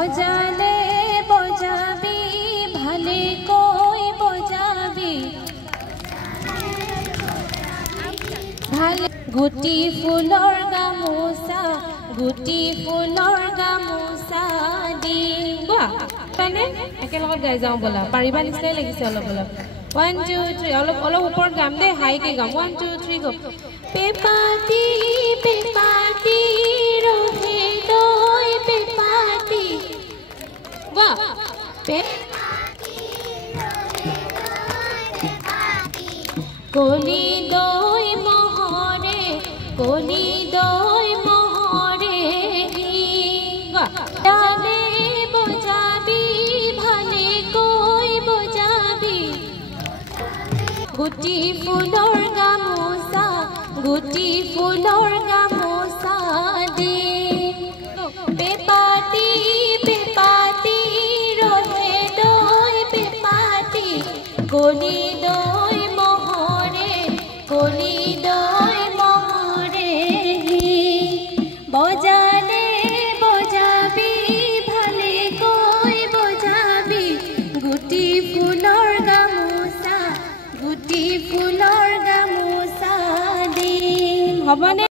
বজালে বজাবি ভালে কৈ বজাবি ভালে গুটি ফুলৰ গামোচা গুটি ফুলৰ গামোচা দি মানে একেলগত গাই যাওঁ বলা পাৰিবা নিশ্চয় লাগিছে অলপ অলপ 1 2 3 অলপ অলপ ওপৰত গাম দে হাই কে গাম 1 2 3 গো পেপাতি ৰহে দৈ পেপাতি বাহ পেপাতি ৰহে দৈ পেপাতি কলি দৈ মহৰে কলি দৈ মহৰে বাহ ডালে বজাবি ভালে কৈ বজাবি গুটি ফুলৰ গামোচা গুটি ফুলৰ গামোচা দি পেপাতি ৰহে দৈ পেপাতি কলি দৈ মহৰে কলি দৈ মহৰে বজালে বজাবি ভালে কৈ বজাবি গুটি ফুলৰ গামোচা গুটি ফুলৰ গামোচা দিম হ'বনে